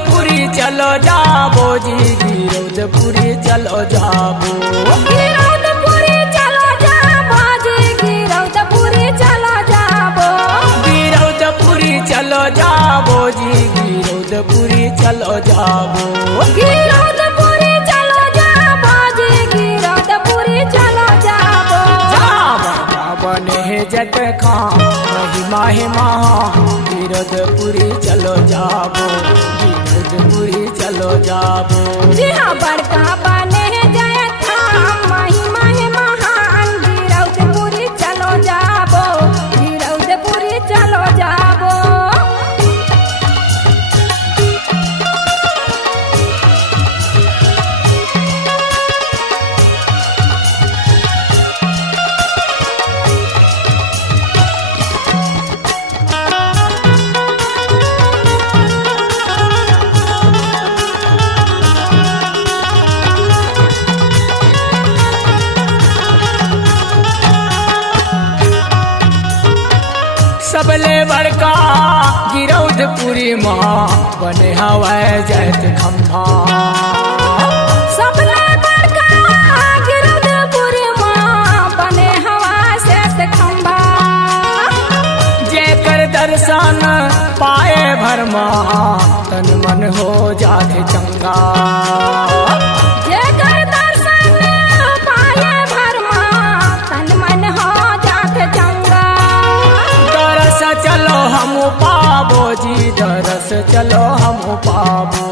गिरौदपुरी चलो जाबो जी गिरौदपुरी चलो जाबो गिरौदपुरी चलो जाबो जी गिरौदपुरी चलो जाबो गिरौदपुरी चलो जाबो जी गिरौदपुरी चलो जाबो गिरौदपुरी चलो जाबो जी गिरौदपुरी चलो जाबो बने जट खां महिमा है महा गिरौदपुरी चलो जाबो गिरौदपुरी चलो जाबो जी हाँ बड़का बने जय थाम महिमा है महान गिरौदपुरी चलो जाबो गिरौदपुरी चलो जाबो सबले बड़का गिरौदपुरी माँ बने हवाए जैत खम्भा सबले बड़का गिरौदपुरी माँ बने हवा से खंभा जेकर दर्शन पाए भरमा तन मन हो जाते चंगा जेकर दर्शन पाए भरमा तन मन हो जाते चंगा दरस चलो हम पाबो जी दरस चलो हम पाबो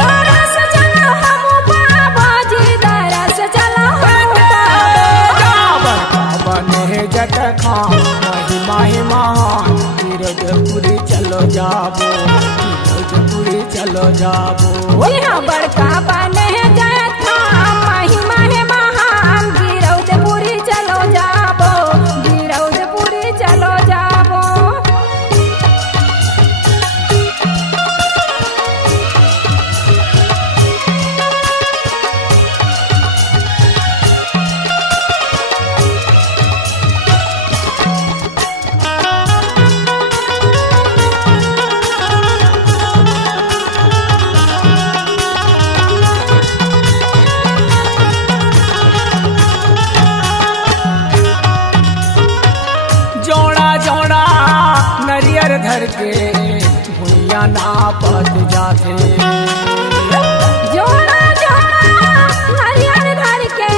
दरस चलो हम पाबो जी दरस चलो हम पाबो बने जट खां महिमा है महान गिरौदपुरी चलो जाबो गिरौदपुरी चलो जाबो यहाँ बड़का बने जय थाम महिमा है महान गिरौदपुरी चलो जाबो गिरौदपुरी चलो जाबो जोड़ा जोड़ा नरियर धर के भुइया नापत जाते जोड़ा जोड़ा हरियर धर के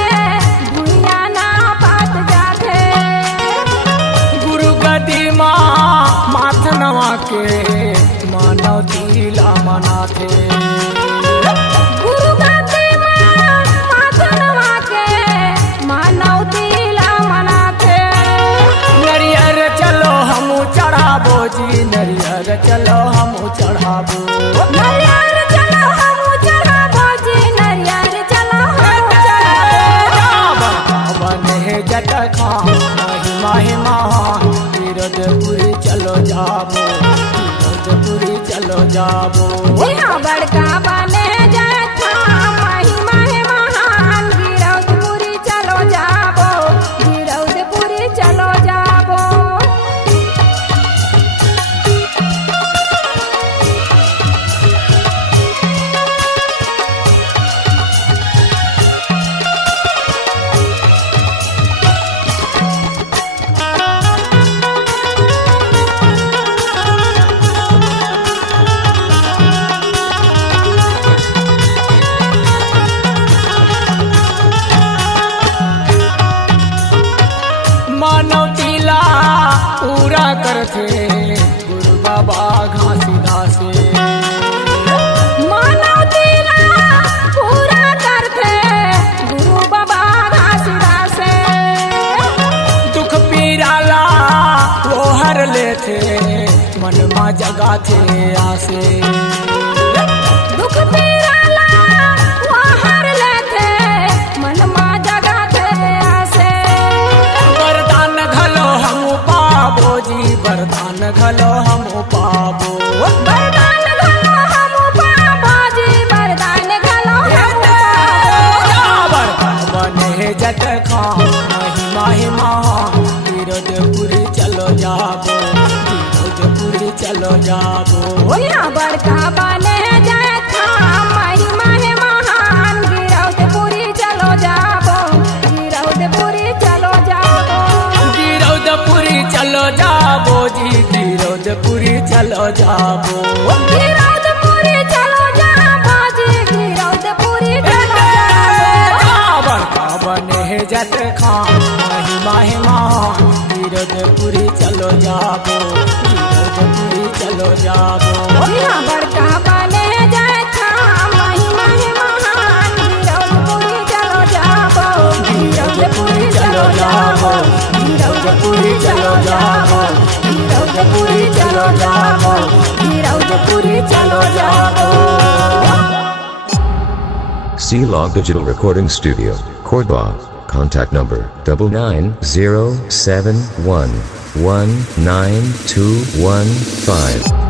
भुइया ना पात जाते गुरु गदी माँ माथ नवा के मानव दिला मनाथे गुरु गद्दी माँ माथनवा के मानव तिला मनाथे नरियर चलो हम चढ़ाबो जी नरियर चलो हम चढ़ाबो नरियर चलो हम चढ़ाबो जी नरियर चलो हम चढ़ाबो बने जट खां महिमा है महान गिरौदपुरी चलो जाबो गिरौदपुरी चलो जाबो यहाँ बड़का बने जय थाम महिमा है महान गिरौदपुरी चलो जाबो गिरौदपुरी चलो जाबो मानव तिला पूरा करते गुरु बाबा घासीदास मानव तिला पूरा करते गुरु बाबा घासीदास दुख पीराला वो हर लेते मन मा जगा थे आसे दुख पीराला वो हर लेते मन मा जगा थे आसे वरदान घलो हम पाबो जी वरदान घलो हम पाबो वरदान घलो हम पाबो जी वरदान घलो हम पाबो बने जट खां महिमा है महान गिरौदपुरी चलो जाबो गिरौदपुरी चलो जाबो यहाँ बड़का बने जय चलो जाबो गिरौदपुरी चलो जाबो जी गिरौदपुरी चलो जाबो काबर काबर है जत खान महिमा है महान गिरौदपुरी चलो जाबो गिरौदपुरी चलो जाबो यहाँ बड़का बने जाए था महिमा है महान गिरौदपुरी चलो जाबो गिरौदपुरी चलो जाबो गिरौदपुरी चलो जाबो गिरौदपुरी चलो जाबो गिरौदपुरी चलो जाबो C-Log Digital Recording Studio, Cordoba. Contact number 9907119215.